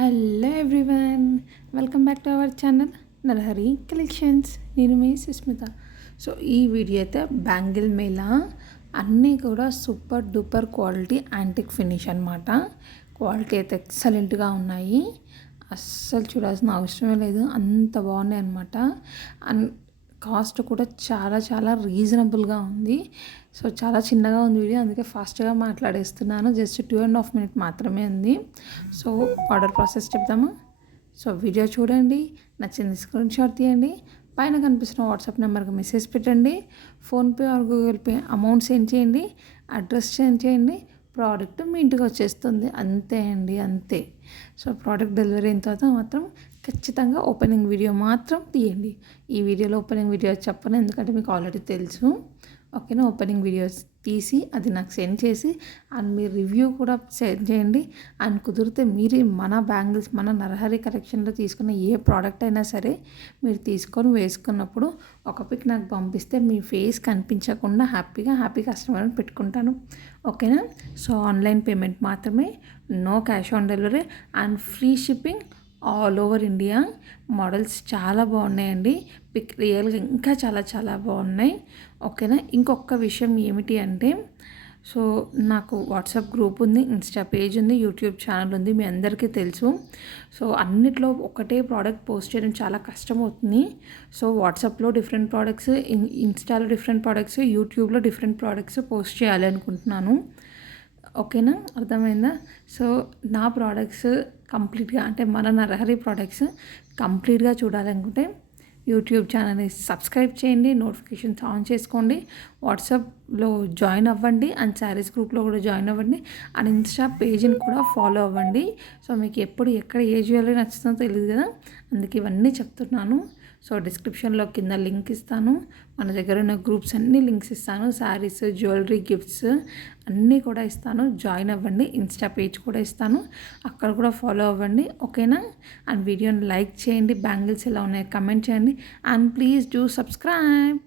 Hello everyone, welcome back to our channel Narahari collections. నేను మీ Susmitha. So ఈ video అయితే bangle Mela అన్నీ కూడా super duper quality antique finish అనమాట. క్వాలిటీ అయితే ఎక్సలెంట్గా ఉన్నాయి, అస్సలు చూడాల్సిన అవసరమే లేదు, అంత బాగున్నాయి అనమాట. కాస్ట్ కూడా చాలా చాలా రీజనబుల్గా ఉంది. సో చాలా చిన్నగా ఉంది వీడియో, అందుకే ఫాస్ట్గా మాట్లాడేస్తున్నాను. జస్ట్ 2.5 minutes మాత్రమే ఉంది. సో ఆర్డర్ ప్రాసెస్ చెప్దామా? సో వీడియో చూడండి, నచ్చింది స్క్రీన్ షాట్ తీయండి, పైన కనిపిస్తున్న వాట్సాప్ నెంబర్కి మెసేజ్ పెట్టండి, PhonePe are Google pay amount send చేయండి, అడ్రస్ సెండ్ చేయండి, ప్రోడక్ట్ మీ ఇంటికి వచ్చేస్తుంది. అంతే అండి, అంతే. సో ప్రోడక్ట్ డెలివరీ అయిన తర్వాత మాత్రం ఖచ్చితంగా ఓపెనింగ్ వీడియో మాత్రం తీయండి. ఈ వీడియోలో ఓపెనింగ్ వీడియో చెప్పను, ఎందుకంటే మీకు ఆల్రెడీ తెలుసు. ఓకేనా? ఓపెనింగ్ వీడియోస్ తీసి అది నాకు సెండ్ చేసి అండ్ మీ రివ్యూ కూడా సెండ్ చేయండి. అండ్ కుదిరితే మీరు మన బ్యాంగిల్స్, మన నరహరి కలెక్షన్లో తీసుకున్న ఏ ప్రోడక్ట్ అయినా సరే మీరు తీసుకొని వేసుకున్నప్పుడు ఒక పిక్ నాకు పంపిస్తే మీ ఫేస్ కనిపించకుండా హ్యాపీ కస్టమర్ని పెట్టుకుంటాను. ఓకేనా? సో ఆన్లైన్ పేమెంట్ మాత్రమే, no cash on delivery and free shipping all over India. Models చాలా బాగున్నాయండి, పిక్ రియల్గా ఇంకా చాలా చాలా బాగున్నాయి. ఓకేనా? ఇంకొక విషయం ఏమిటి అంటే, సో నాకు వాట్సాప్ గ్రూప్ ఉంది, ఇన్స్టా పేజ్ ఉంది, యూట్యూబ్ ఛానల్ ఉంది, మీ అందరికీ తెలుసు. సో అన్నిట్లో ఒకటే ప్రోడక్ట్ పోస్ట్ చేయడం చాలా కష్టమవుతుంది. సో వాట్సాప్లో డిఫరెంట్ ప్రోడక్ట్స్, ఇన్స్టాలో డిఫరెంట్ ప్రోడక్ట్స్, యూట్యూబ్లో డిఫరెంట్ ప్రోడక్ట్స్ పోస్ట్ చేయాలి అనుకుంటున్నాను. ఓకేనా? అర్థమైందా? సో నా ప్రోడక్ట్స్ కంప్లీట్గా, అంటే మన నరహరి ప్రోడక్ట్స్ కంప్లీట్గా చూడాలనుకుంటే యూట్యూబ్ ఛానల్ని సబ్స్క్రైబ్ చేయండి, నోటిఫికేషన్స్ ఆన్ చేసుకోండి, వాట్సాప్లో జాయిన్ అవ్వండి, అండ్ శారీస్ గ్రూప్లో కూడా జాయిన్ అవ్వండి, అండ్ ఇన్స్టా పేజ్ని కూడా ఫాలో అవ్వండి. సో మీకు ఎప్పుడు ఎక్కడ ఏ జ్యువెలరీ నచ్చుతుందో తెలియదు కదా, అందుకే ఇవన్నీ చెప్తున్నాను. సో డిస్క్రిప్షన్లో కింద లింక్ ఇస్తాను, మన దగ్గర ఉన్న గ్రూప్స్ అన్నీ లింక్స్ ఇస్తాను, శారీస్, జ్యువెలరీ, గిఫ్ట్స్ అన్నీ కూడా ఇస్తాను. జాయిన్ అవ్వండి, ఇన్స్టా పేజ్ కూడా ఇస్తాను, అక్కడ కూడా ఫాలో అవ్వండి. ఓకేనా? అండ్ వీడియోని లైక్ చేయండి, బ్యాంగిల్స్ ఎలా ఉన్నాయో కమెంట్ చేయండి, అండ్ ప్లీజ్ డూ సబ్స్క్రైబ్.